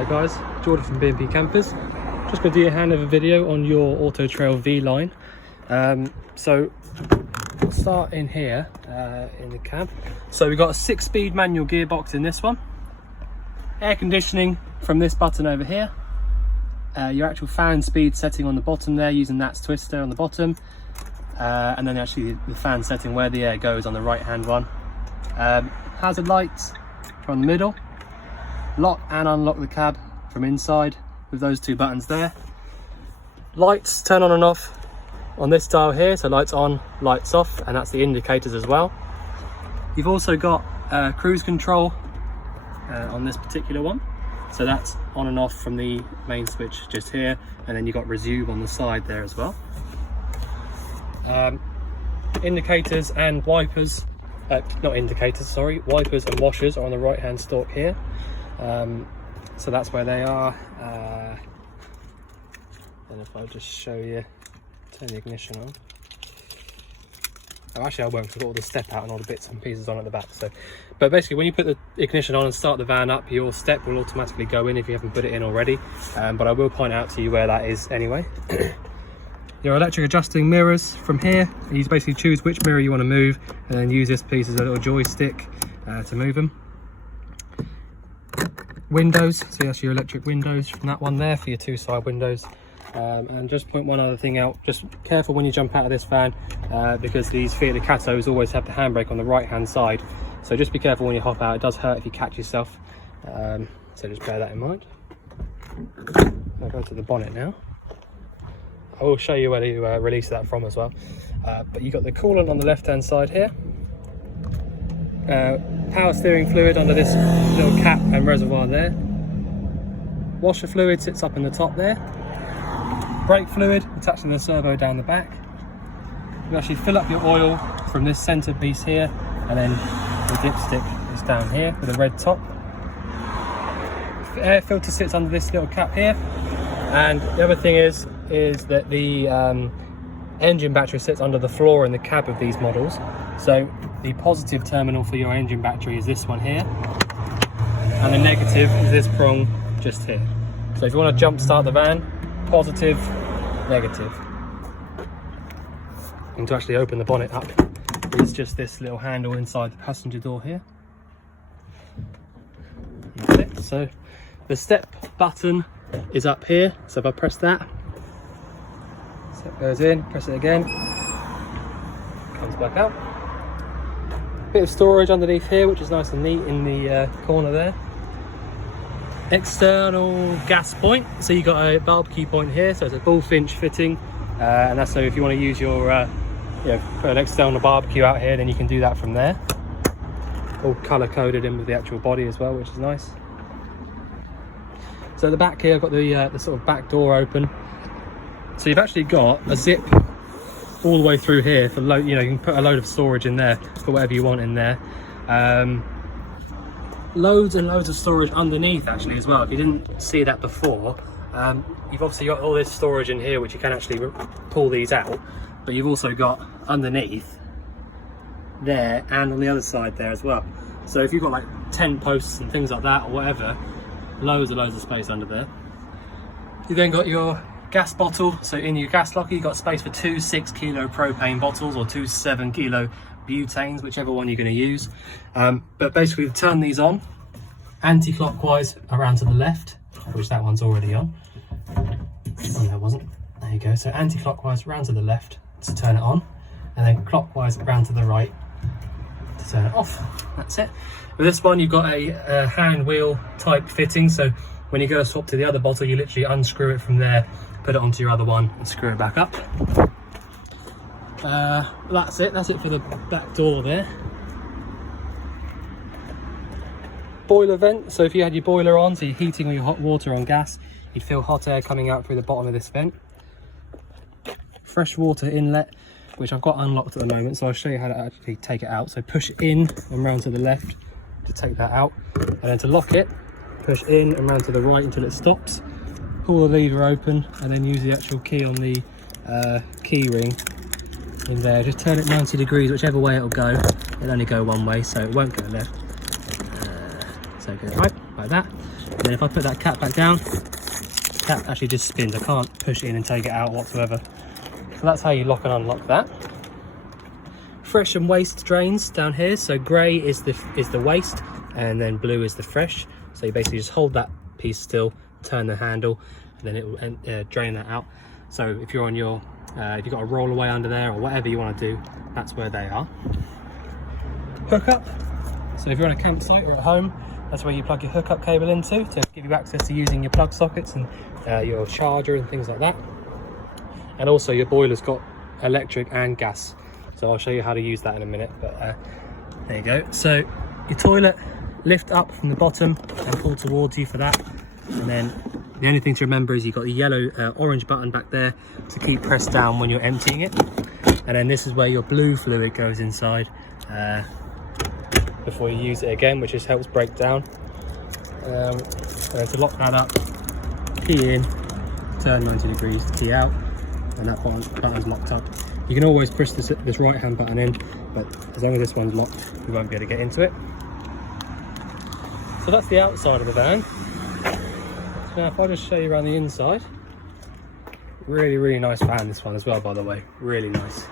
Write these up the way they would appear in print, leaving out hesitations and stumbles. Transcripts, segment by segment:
Hi guys, Jordan from B&B Campers. Just going to do a handover video on your Autotrail V-Line. So we'll start in here in the cab. So we've got a 6-speed manual gearbox in this one. Air conditioning from this button over here. Your actual fan speed setting on the bottom there using that twister on the bottom. And then actually the fan setting where the air goes on the right hand one. Hazard lights from the middle. Lock and unlock the cab from inside with those two buttons there. Lights turn on and off on this dial here, so lights on, lights off, and that's the indicators as well. You've also got cruise control on this particular one, so that's on and off from the main switch just here, and then you've got resume on the side there as well. Indicators and wipers, not indicators, sorry, wipers and washers are on the right hand stalk here. So that's where they are. And if I just show you, turn the ignition on. Oh, actually I won't, because I've got all the step out and all the bits and pieces on at the back. So, but basically when you put the ignition on and start the van up, your step will automatically go in if you haven't put it in already. But I will point out to you where that is anyway. Your electric adjusting mirrors from here, you basically choose which mirror you want to move and then use this piece as a little joystick to move them. Windows, so that's your electric windows from that one there for your 2 side windows. And just point one other thing out, just careful when you jump out of this van because these Fiat Ducatos always have the handbrake on the right hand side, so just be careful when you hop out. It does hurt if you catch yourself, so just bear that in mind. I'll go to the bonnet now. I will show you where to release that from as well, but you've got the coolant on the left hand side here. Power steering fluid under this little cap and reservoir there. Washer fluid sits up in the top there. Brake fluid attaching the servo down the back. You actually fill up your oil from this centre piece here, and then the dipstick is down here with a red top. The air filter sits under this little cap here, and the other thing is that the engine battery sits under the floor in the cab of these models. So the positive terminal for your engine battery is this one here, and the negative is this prong just here. So if you want to jump start the van, positive, negative. And to actually open the bonnet up is just this little handle inside the passenger door here. That's it. So the step button is up here, so if I press that, step goes in, press it again, comes back out. Bit of storage underneath here, which is nice and neat in the corner there. External gas point, so you've got a barbecue point here, so it's a bullfinch fitting, and that's so if you want to use your put an external barbecue out here, then you can do that from there. All colour coded in with the actual body as well, which is nice. So at the back here I've got the sort of back door open, so you've actually got a zip all the way through here for load, you can put a load of storage in there, put whatever you want in there. Loads and loads of storage underneath actually as well. If you didn't see that before, you've obviously got all this storage in here which you can actually pull these out, but you've also got underneath there and on the other side there as well. So if you've got like tent posts and things like that or whatever, loads of space under there. You then got your gas bottle, so in your gas locker you've got space for 2 6-kilo propane bottles or 2 7-kilo butanes, whichever one you're going to use. But basically we've turned these on anti-clockwise around to the left, which that one's already on. Oh no, it wasn't. There you go. So anti-clockwise around to the left to turn it on, and then clockwise around to the right to turn it off. That's it. With this one you've got a hand wheel type fitting, so when you go to swap to the other bottle you literally unscrew it from there, put it onto your other one and screw it back up. That's it for the back door there. Boiler vent, so if you had your boiler on, so you're heating or your hot water on gas, you'd feel hot air coming out through the bottom of this vent. Fresh water inlet, which I've got unlocked at the moment, so I'll show you how to actually take it out. So push in and round to the left to take that out, and then to lock it, push in and round to the right until it stops. Pull the lever open and then use the actual key on the key ring in there. Just turn it 90 degrees, whichever way it'll go. It'll only go one way, so it won't go left. So go right, like that. And then if I put that cap back down, the cap actually just spins. I can't push it in and take it out whatsoever. So that's how you lock and unlock that. Fresh and waste drains down here. So grey is the waste, and then blue is the fresh. So you basically just hold that piece still, turn the handle, and then it will drain that out. So if you're on your, if you've got a rollaway under there or whatever you want to do, that's where they are. Hookup. So if you're on a campsite or at home, that's where you plug your hookup cable into to give you access to using your plug sockets and your charger and things like that. And also your boiler's got electric and gas. So I'll show you how to use that in a minute, but there you go. So your toilet, lift up from the bottom and pull towards you for that. And then the only thing to remember is you've got the yellow orange button back there to keep pressed down when you're emptying it. And then this is where your blue fluid goes inside before you use it again, which just helps break down. So to lock that up, key in, turn 90 degrees, key out, and that button's locked up. You can always push this right hand button in, but as long as this one's locked, you won't be able to get into it. So that's the outside of the van. So now if I just show you around the inside, really nice van, this one as well, by the way, really nice.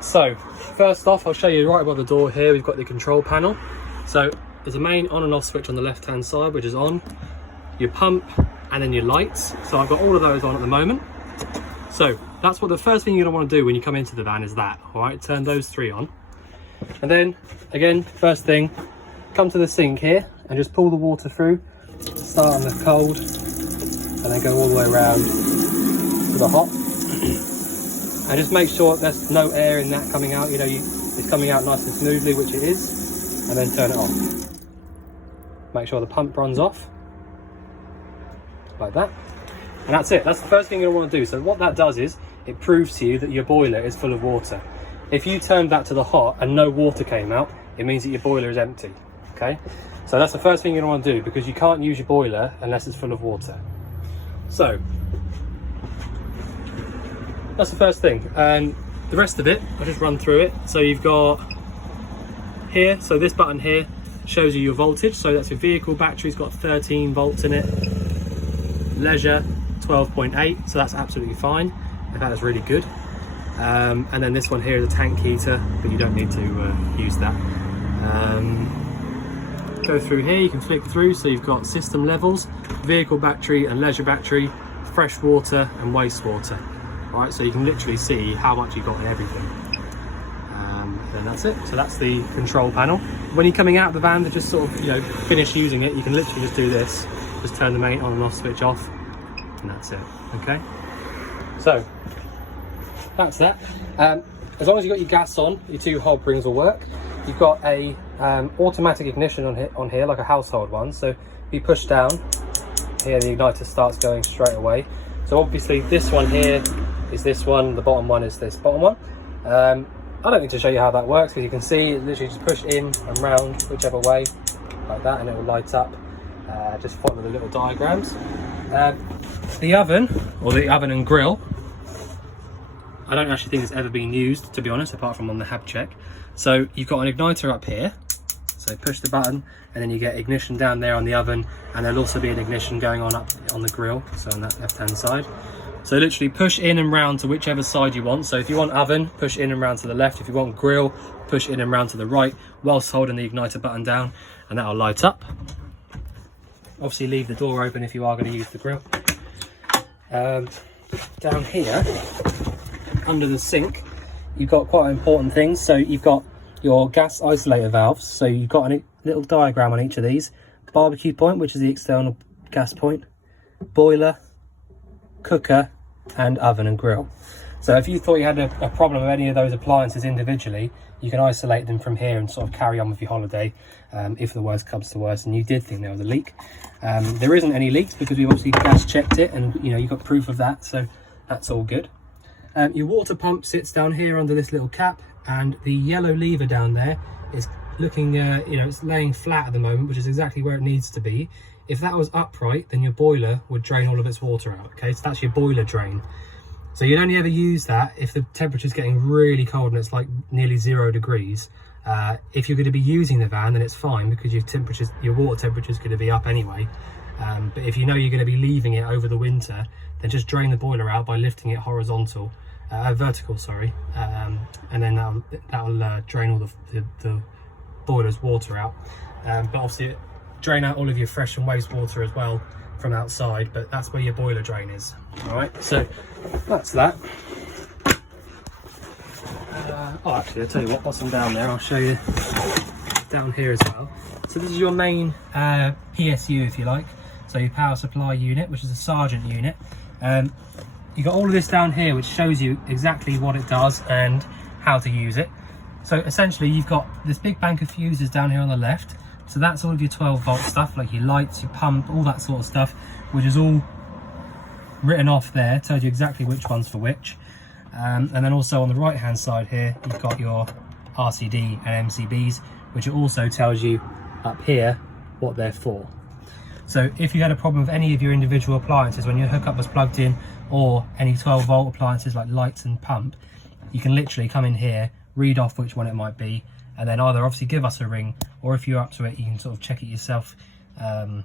So first off, I'll show you right above the door here, we've got the control panel. So there's a main on and off switch on the left hand side, which is on, your pump, and then your lights. So I've got all of those on at the moment. So that's what the first thing you're going to want to do when you come into the van is that, all right, turn those three on. And then again, first thing, come to the sink here and just pull the water through, start on the cold and then go all the way around to the hot. And just make sure there's no air in that coming out, you know, it's coming out nice and smoothly, which it is, and then turn it off. Make sure the pump runs off, like that. And that's it, that's the first thing you'll want to do. So what that does is, it proves to you that your boiler is full of water. If you turned that to the hot and no water came out, it means that your boiler is empty, okay? So that's the first thing you're going to want to do, because you can't use your boiler unless it's full of water. So that's the first thing, and the rest of it, I'll just run through it. So you've got here, so this button here shows you your voltage. So that's your vehicle battery, it's got 13 volts in it. Leisure, 12.8, so that's absolutely fine. In fact, that's really good. And then this one here is a tank heater, but you don't need to use that. Go through here, you can flick through, so you've got system levels, vehicle battery and leisure battery, fresh water and wastewater. All right, so you can literally see how much you've got in everything. And that's it. So that's the control panel. When you're coming out of the van to just sort of, you know, finish using it, you can literally just do this. Just turn the main on and off switch off, and that's it. Okay. So that's that. As long as you've got your gas on, your two hob rings will work. You've got a automatic ignition on here, like a household one. So if you push down here, the igniter starts going straight away. So obviously this one here is this one, the bottom one is this bottom one. I don't need to show you how that works, because you can see it literally just push in and round whichever way, like that, and it will light up. Just follow the little diagrams. The oven, or the oven and grill, I don't actually think it's ever been used, to be honest, apart from on the hab check. So you've got an igniter up here, so push the button and then you get ignition down there on the oven, and there'll also be an ignition going on up on the grill, so on that left hand side. So literally push in and round to whichever side you want. So if you want oven, push in and round to the left. If you want grill, push in and round to the right whilst holding the igniter button down, and that'll light up. Obviously leave the door open if you are going to use the grill. Down here under the sink, you've got quite important things. So you've got your gas isolator valves, so you've got a little diagram on each of these. Barbecue point, which is the external gas point, boiler, cooker, and oven and grill. So if you thought you had a problem with any of those appliances individually, you can isolate them from here and sort of carry on with your holiday, if the worst comes to worst and you did think there was a leak. There isn't any leaks because we've obviously gas checked it, and you know, you've got proof of that, so that's all good. Your water pump sits down here under this little cap, and the yellow lever down there is looking, you know, it's laying flat at the moment, which is exactly where it needs to be. If that was upright, then your boiler would drain all of its water out, okay? So that's your boiler drain. So you'd only ever use that if the temperature's getting really cold and it's like nearly 0 degrees. If you're going to be using the van, then it's fine because your water temperature is going to be up anyway. But if you know you're going to be leaving it over the winter, then just drain the boiler out by lifting it vertical, and then that'll drain all the boiler's water out. But obviously drain out all of your fresh and waste water as well from outside, but that's where your boiler drain is. All right, so that's that. Oh, actually, I'll tell you what's on down there, I'll show you down here as well. So this is your main PSU, if you like, so your power supply unit, which is a Sergeant unit. You've got all of this down here which shows you exactly what it does and how to use it. So essentially you've got this big bank of fuses down here on the left, so that's all of your 12-volt stuff, like your lights, your pump, all that sort of stuff, which is all written off there, tells you exactly which one's for which. And then also on the right hand side here you've got your Rcd and Mcbs, which also tells you up here what they're for. So if you had a problem with any of your individual appliances when your hookup was plugged in, or any 12-volt appliances like lights and pump, you can literally come in here, read off which one it might be, and then either obviously give us a ring, or if you're up to it you can sort of check it yourself, and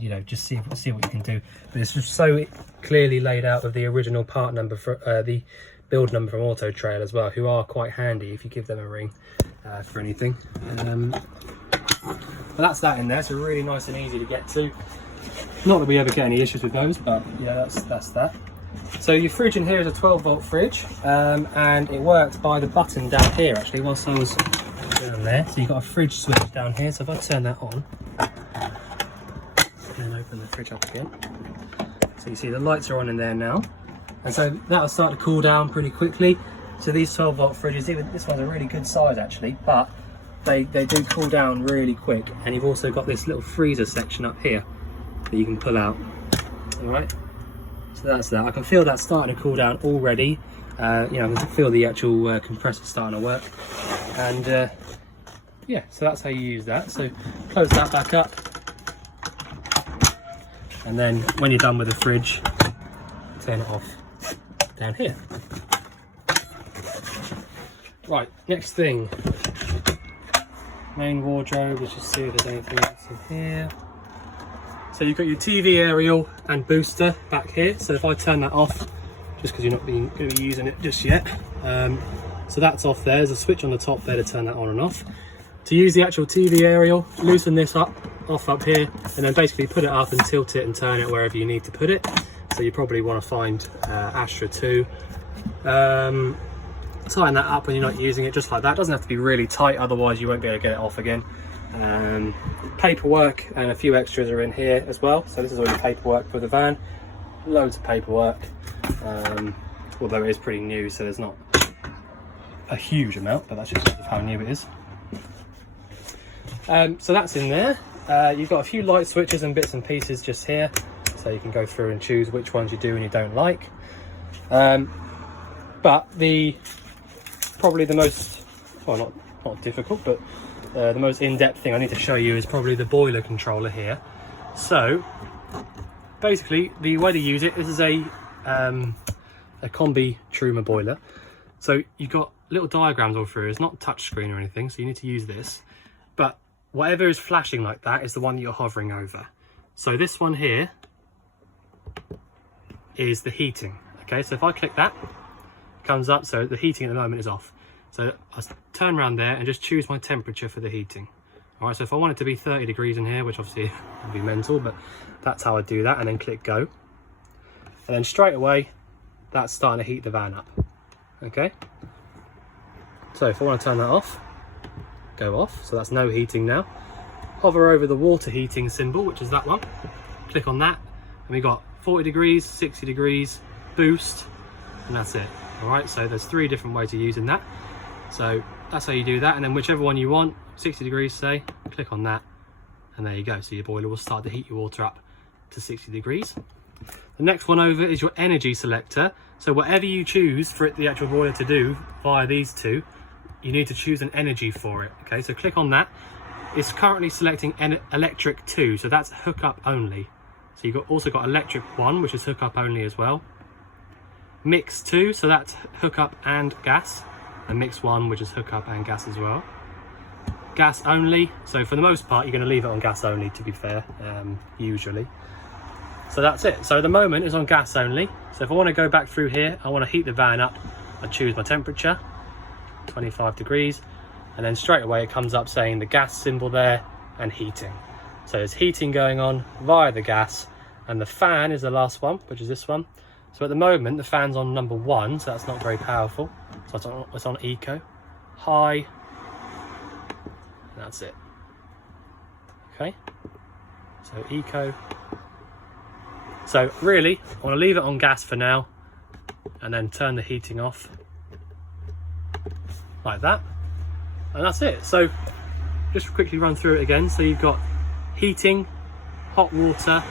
you know, just see what you can do. But it's just so clearly laid out with the original part number for the build number from Autotrail as well, who are quite handy if you give them a ring for anything. But that's that in there, so really nice and easy to get to. Not that we ever get any issues with those, but yeah, that's that. So your fridge in here is a 12-volt fridge, and it works by the button down here actually, whilst I was down there. So you've got a fridge switch down here, so if I turn that on and open the fridge up again, so you see the lights are on in there now, and so that'll start to cool down pretty quickly. So these 12-volt fridges, even this one's a really good size actually, but they do cool down really quick. And you've also got this little freezer section up here that you can pull out. All right, so that's that. I can feel that starting to cool down already. You know, I can feel the actual compressor starting to work, and yeah, so that's how you use that. So close that back up, and then when you're done with the fridge, turn it off down here. Right, next thing, main wardrobe. Let's just see if there's anything else in here. So you've got your TV aerial and booster back here. So if I turn that off, just because you're not going to be using it just yet, so that's off there. There's a switch on the top there to turn that on and off. To use the actual TV aerial, loosen this off up here, and then basically put it up and tilt it and turn it wherever you need to put it. So you probably want to find Astra 2. Tighten that up when you're not using it, just like that. It doesn't have to be really tight, otherwise you won't be able to get it off again. Paperwork and a few extras are in here as well. So this is all your paperwork for the van. Loads of paperwork, although it is pretty new, so there's not a huge amount, but that's just how new it is. So that's in there. You've got a few light switches and bits and pieces just here, so you can go through and choose which ones you do and you don't like. But probably the most, well, not difficult, but the most in-depth thing I need to show you is probably the boiler controller here. So basically the way to use it, this is a combi Truma boiler. So you've got little diagrams all through. It's not touchscreen or anything, so you need to use this. But whatever is flashing like that is the one that you're hovering over. So this one here is the heating. Okay, so if I click that, it comes up, so the heating at the moment is off. So I turn around there and just choose my temperature for the heating. All right, so if I want it to be 30 degrees in here, which obviously would be mental, but that's how I do that, and then click go. And then straight away, that's starting to heat the van up. Okay. So if I want to turn that off, go off, so that's no heating now. Hover over the water heating symbol, which is that one. Click on that, and we got 40 degrees, 60 degrees, boost, and that's it. All right, so there's 3 different ways of using that. So that's how you do that, and then whichever one you want, 60 degrees say, click on that, and there you go. So your boiler will start to heat your water up to 60 degrees. The next one over is your energy selector. So whatever you choose for the actual boiler to do via these two, you need to choose an energy for it. Okay, so click on that. It's currently selecting electric 2, so that's hookup only. So you've also got electric 1, which is hookup only as well. Mix 2, so that's hookup and gas. And mix 1, which is hookup and gas as well. gas only. So for the most part, you're going to leave it on gas only, to be fair, usually. So that's it. So at the moment it's on gas only. So if I want to go back through here, I want to heat the van up, I choose my temperature, 25 degrees, and then straight away it comes up saying the gas symbol there and heating. So there's heating going on via the gas, and the fan is the last one, which is this one. So at the moment the fan's on number 1, so that's not very powerful. So it's on eco, high, that's it. Okay, so eco. So really, I want to leave it on gas for now, and then turn the heating off like that, and that's it. So just quickly run through it again. So you've got heating, hot water,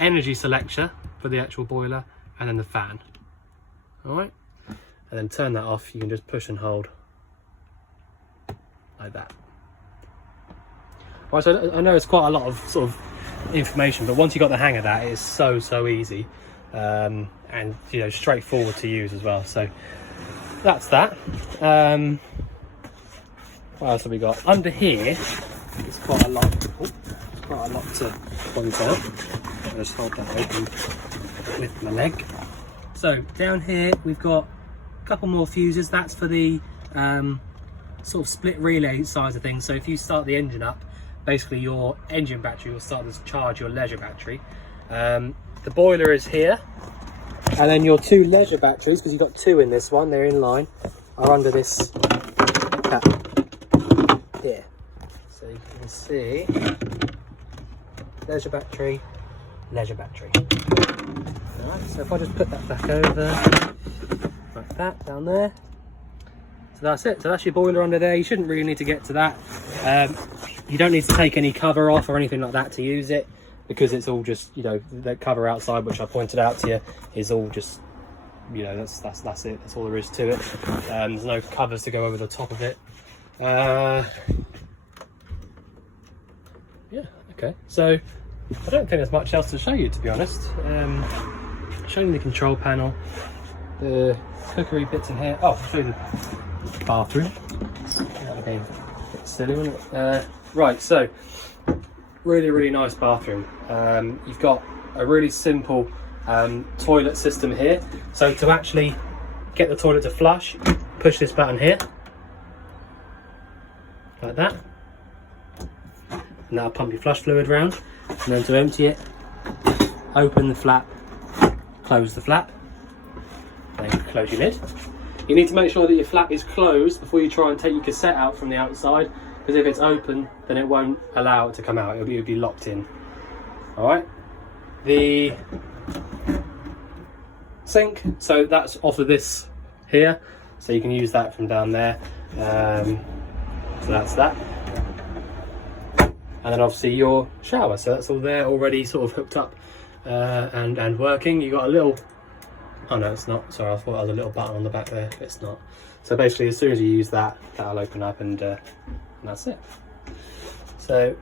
energy selector for the actual boiler, and then the fan. All right, and then turn that off. You can just push and hold like that. Right, so I know it's quite a lot of sort of information, but once you got the hang of that, it's so easy, and you know, straightforward to use as well. So that's that. What else have we got under here? It's quite a lot. Quite a lot to point out. I'll just hold that open with my leg. So down here we've got a couple more fuses. That's for the sort of split relay size of things. So if you start the engine up, basically your engine battery will start to charge your leisure battery. The boiler is here, and then your 2 leisure batteries, because you've got 2 in this one, they're in line, are under this cap here. So you can see leisure battery, leisure battery. Alright, so if I just put that back over like that, down there. So that's it. So that's your boiler under there. You shouldn't really need to get to that. You don't need to take any cover off or anything like that to use it, because it's all just, you know, the cover outside, which I pointed out to you, is all just, you know, that's it. That's all there is to it. There's no covers to go over the top of it. Yeah, okay. So I don't think there's much else to show you, to be honest. Showing the control panel, the cookery bits in here. Oh, I'll show you the bathroom. Okay, a bit silly, wasn't it? Right, so really nice bathroom. You've got a really simple toilet system here. So to actually get the toilet to flush, push this button here, like that, and that'll pump your flush fluid round. And then to empty it, open the flap, close the flap, then close your lid. You need to make sure that your flap is closed before you try and take your cassette out from the outside, because if it's open, then it won't allow it to come out. It'll be locked in. All right. The sink, so that's off of this here, so you can use that from down there. So that's that. And then obviously your shower, so that's all there already, sort of hooked up and working. You got a little, oh no, it's not. Sorry, I thought there was a little button on the back there. It's not. So basically, as soon as you use that, that'll open up, and that's it. So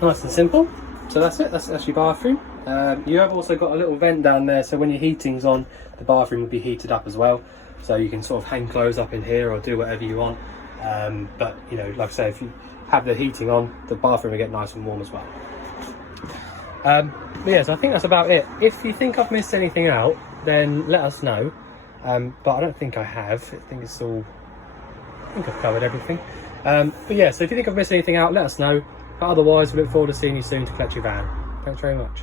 nice and simple. So that's it. That's your bathroom. You have also got a little vent down there, so when your heating's on, the bathroom will be heated up as well. So you can sort of hang clothes up in here or do whatever you want. But you know, like I say, if you have the heating on, the bathroom will get nice and warm as well. But yeah, so I think that's about it. If you think I've missed anything out, then let us know. But I don't think I have. I think I've covered everything. But yeah, so if you think I've missed anything out, let us know. But otherwise, we look forward to seeing you soon to collect your van. Thanks very much.